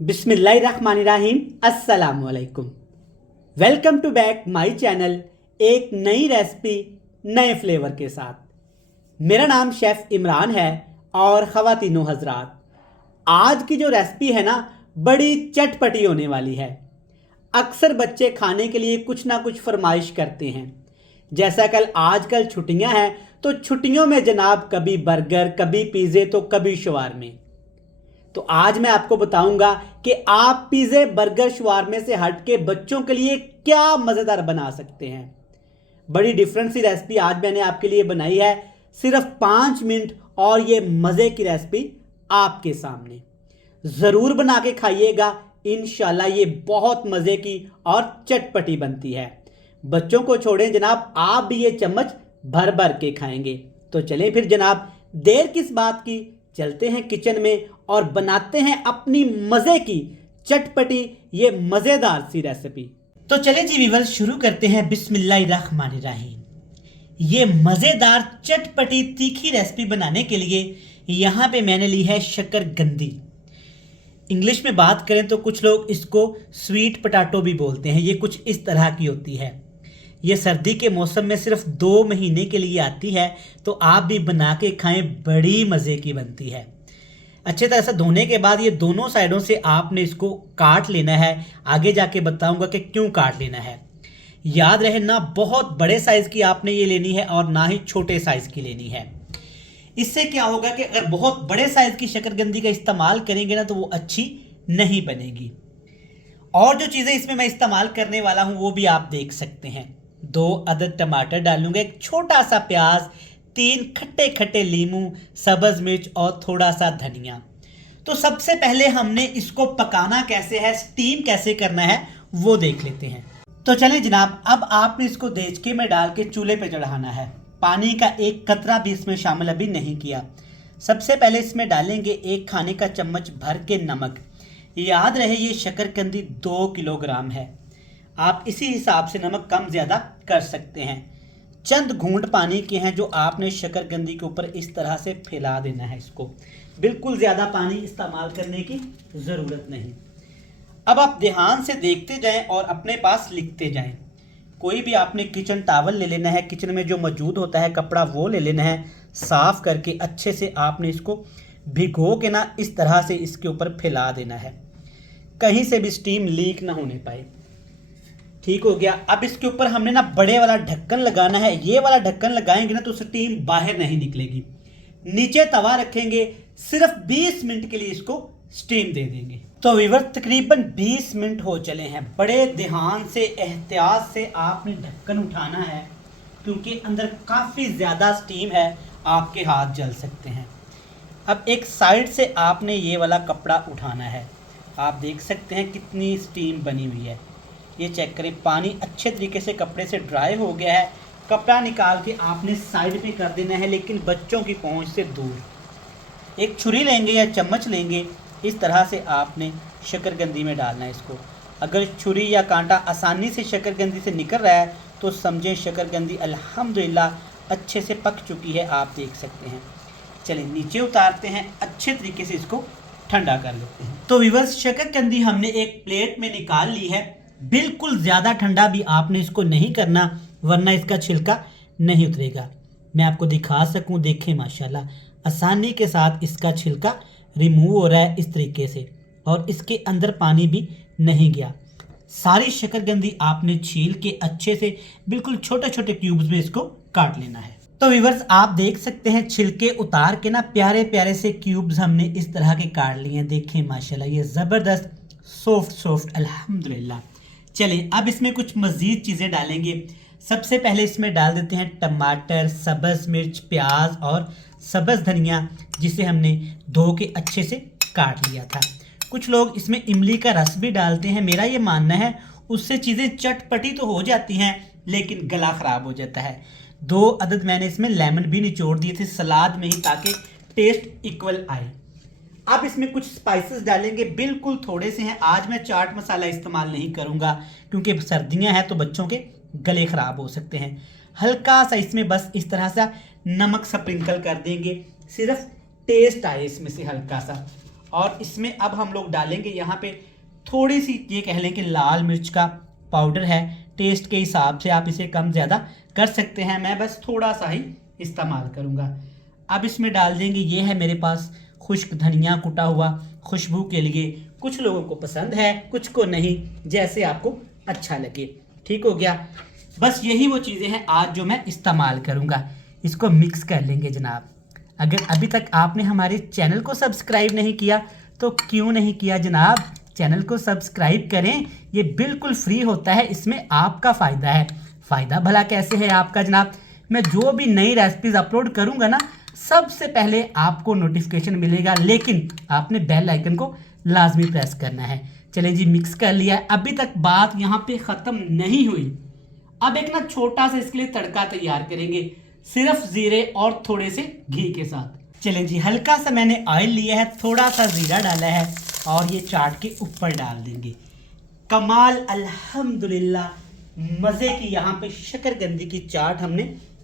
बिस्मिल्लाहिर्रहमानिर्रहीम अस्सलामुअलैकुम। Welcome to back my channel. एक नई रेसिपी नए फ्लेवर के साथ। मेरा नाम शेफ़ इमरान है और ख़वातीनो हज़रात, आज की जो रेसिपी है ना, बड़ी चटपटी होने वाली है। अक्सर बच्चे खाने के लिए कुछ ना कुछ फरमाइश करते हैं। जैसा कल आजकल छुट्टियां हैं तो छुट्टियों में जनाब कभी बर्गर, कभी पिज़्ज़े तो कभी शवारमे। तो आज मैं आपको बताऊंगा कि आप पिज़्ज़े, बर्गर, शवारमे से हट के बच्चों के लिए क्या मज़ेदार बना सकते हैं। बड़ी डिफरेंट सी रेसिपी आज मैंने आपके लिए बनाई है, सिर्फ 5 मिनट, और ये मज़े की रेसिपी आपके सामने। ज़रूर बना के खाइएगा, इंशाल्लाह ये बहुत मज़े की और चटपटी बनती है। बच्चों को छोड़ें जनाब, आप भी ये चम्मच भर भर के खाएंगे। तो चलें फिर जनाब, देर किस बात की, चलते हैं किचन में और बनाते हैं अपनी मज़े की चटपटी ये मज़ेदार सी रेसिपी। तो चले जी व्यूअर्स, शुरू करते हैं बिस्मिल्लाहिर्रहमानिर्रहीम। ये मज़ेदार चटपटी तीखी रेसिपी बनाने के लिए यहाँ पे मैंने ली है शकरकंदी। इंग्लिश में बात करें तो कुछ लोग इसको स्वीट पोटैटो भी बोलते हैं। ये कुछ इस तरह की होती है। ये सर्दी के मौसम में सिर्फ 2 महीने के लिए आती है, तो आप भी बना के खाएं, बड़ी मज़े की बनती है। अच्छे तरह से धोने के बाद ये दोनों साइडों से आपने इसको काट लेना है। आगे जाके बताऊंगा कि क्यों काट लेना है। याद रहे ना, बहुत बड़े साइज़ की आपने ये लेनी है और ना ही छोटे साइज़ की लेनी है। इससे क्या होगा कि अगर बहुत बड़े साइज़ की शकरकंदी का इस्तेमाल करेंगे ना तो वो अच्छी नहीं बनेगी। और जो चीज़ें इसमें मैं इस्तेमाल करने वाला हूँ वो भी आप देख सकते हैं। 2 अदद टमाटर डालूंगा, एक छोटा सा प्याज, 3 खट्टे खट्टे लीमू, सब्ज़ मिर्च और थोड़ा सा धनिया। तो सबसे पहले हमने इसको पकाना कैसे है, स्टीम कैसे करना है, वो देख लेते हैं। तो चलें जनाब, अब आपने इसको देचके में डाल के चूल्हे पे चढ़ाना है। पानी का एक कतरा भी इसमें शामिल अभी नहीं किया। सबसे पहले इसमें डालेंगे 1 खाने का चम्मच भर के नमक। याद रहे ये शकरकंदी 2 किलोग्राम है, आप इसी हिसाब से नमक कम ज़्यादा कर सकते हैं। चंद घूंट पानी के हैं जो आपने शकरकंदी के ऊपर इस तरह से फैला देना है। इसको बिल्कुल ज़्यादा पानी इस्तेमाल करने की ज़रूरत नहीं। अब आप ध्यान से देखते जाएं और अपने पास लिखते जाएं। कोई भी आपने किचन टॉवल ले लेना है, किचन में जो मौजूद होता है कपड़ा वो ले लेना है। साफ़ करके अच्छे से आपने इसको भिगो के ना इस तरह से इसके ऊपर फैला देना है, कहीं से भी स्टीम लीक ना होने पाए। ठीक हो गया। अब इसके ऊपर हमने ना बड़े वाला ढक्कन लगाना है। ये वाला ढक्कन लगाएंगे ना तो स्टीम बाहर नहीं निकलेगी। नीचे तवा रखेंगे, सिर्फ 20 मिनट के लिए इसको स्टीम दे देंगे। तो व्यूअर्स, तकरीबन 20 मिनट हो चले हैं। बड़े ध्यान से, एहतियात से आपने ढक्कन उठाना है, क्योंकि अंदर काफ़ी ज़्यादा स्टीम है, आपके हाथ जल सकते हैं। अब एक साइड से आपने ये वाला कपड़ा उठाना है। आप देख सकते हैं कितनी स्टीम बनी हुई है। ये चेक करें, पानी अच्छे तरीके से कपड़े से ड्राई हो गया है। कपड़ा निकाल के आपने साइड पे कर देना है, लेकिन बच्चों की पहुंच से दूर। एक छुरी लेंगे या चम्मच लेंगे, इस तरह से आपने शकरकंदी में डालना है इसको। अगर छुरी या कांटा आसानी से शकरकंदी से निकल रहा है तो समझें शकरकंदी अल्हम्दुलिल्लाह अच्छे से पक चुकी है। आप देख सकते हैं। चलिए नीचे उतारते हैं, अच्छे तरीके से इसको ठंडा कर लेते हैं। तो व्यूअर्स, शकरकंदी हमने एक प्लेट में निकाल ली है। बिल्कुल ज़्यादा ठंडा भी आपने इसको नहीं करना, वरना इसका छिलका नहीं उतरेगा। मैं आपको दिखा सकूं, देखें माशाल्लाह आसानी के साथ इसका छिलका रिमूव हो रहा है इस तरीके से, और इसके अंदर पानी भी नहीं गया। सारी शकरकंदी आपने छील के अच्छे से बिल्कुल छोटे छोटे क्यूब्स में इसको काट लेना है। तो व्यूअर्स, आप देख सकते हैं छिलके उतार के ना प्यारे प्यारे से क्यूब्स हमने इस तरह के काट लिए हैं। देखें माशाल्लाह ये ज़बरदस्त सॉफ्ट सॉफ्ट अल्हम्दुलिल्लाह। चलिए अब इसमें कुछ मज़ीद चीज़ें डालेंगे। सबसे पहले इसमें डाल देते हैं टमाटर, सब्ज़ मिर्च, प्याज और सब्ज़ धनिया, जिसे हमने धो के अच्छे से काट लिया था। कुछ लोग इसमें इमली का रस भी डालते हैं। मेरा ये मानना है उससे चीज़ें चटपटी तो हो जाती हैं, लेकिन गला ख़राब हो जाता है। 2 अदद मैंने इसमें लेमन भी निचोड़ दिए थे सलाद में ही, ताकि टेस्ट इक्वल आए। अब इसमें कुछ स्पाइसेस डालेंगे, बिल्कुल थोड़े से हैं। आज मैं चाट मसाला इस्तेमाल नहीं करूंगा, क्योंकि सर्दियां हैं तो बच्चों के गले ख़राब हो सकते हैं। हल्का सा इसमें बस इस तरह सा नमक स्प्रिंकल कर देंगे, सिर्फ टेस्ट आए इसमें से हल्का सा। और इसमें अब हम लोग डालेंगे यहाँ पे थोड़ी सी, ये कह लें कि लाल मिर्च का पाउडर है। टेस्ट के हिसाब से आप इसे कम ज़्यादा कर सकते हैं, मैं बस थोड़ा सा ही इस्तेमाल करूँगा। अब इसमें डाल देंगे, ये है मेरे पास खुश्क धनिया कुटा हुआ खुशबू के लिए। कुछ लोगों को पसंद है, कुछ को नहीं, जैसे आपको अच्छा लगे। ठीक हो गया। बस यही वो चीज़ें हैं आज जो मैं इस्तेमाल करूँगा। इसको मिक्स कर लेंगे जनाब। अगर अभी तक आपने हमारे चैनल को सब्सक्राइब नहीं किया तो क्यों नहीं किया जनाब, चैनल को सब्सक्राइब करें। ये बिल्कुल फ्री होता है, इसमें आपका फ़ायदा है। फ़ायदा भला कैसे है आपका जनाब, मैं जो भी नई रेसिपीज़ अपलोड करूँगा ना, सबसे पहले आपको नोटिफिकेशन मिलेगा, लेकिन आपने बेल आइकन को लाजमी प्रेस करना है। चलें जी, मिक्स कर लिया। अभी तक बात यहाँ पे ख़त्म नहीं हुई। अब एक ना छोटा सा इसके लिए तड़का तैयार करेंगे, सिर्फ जीरे और थोड़े से घी के साथ। चलें जी, हल्का सा मैंने ऑयल लिया है, थोड़ा सा जीरा डाला है और ये चाट के ऊपर डाल देंगे। कमाल, अल्हम्दुलिल्लाह, मज़े की यहाँ पे शकरकंदी की चाट हमने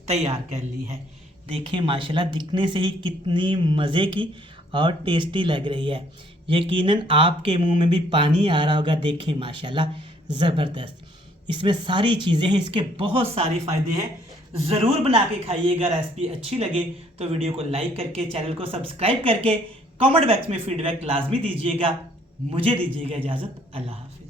तैयार कर ली है। देखें माशाल्लाह, दिखने से ही कितनी मज़े की और टेस्टी लग रही है। यकीनन आपके मुंह में भी पानी आ रहा होगा। देखें माशाल्लाह, ज़बरदस्त। इसमें सारी चीज़ें हैं, इसके बहुत सारे फ़ायदे हैं। ज़रूर बना के खाइएगा। रेसिपी अच्छी लगे तो वीडियो को लाइक करके, चैनल को सब्सक्राइब करके, कमेंट बॉक्स में फीडबैक लाजमी दीजिएगा। मुझे दीजिएगा इजाज़त। अल्लाह हाफ़िज़।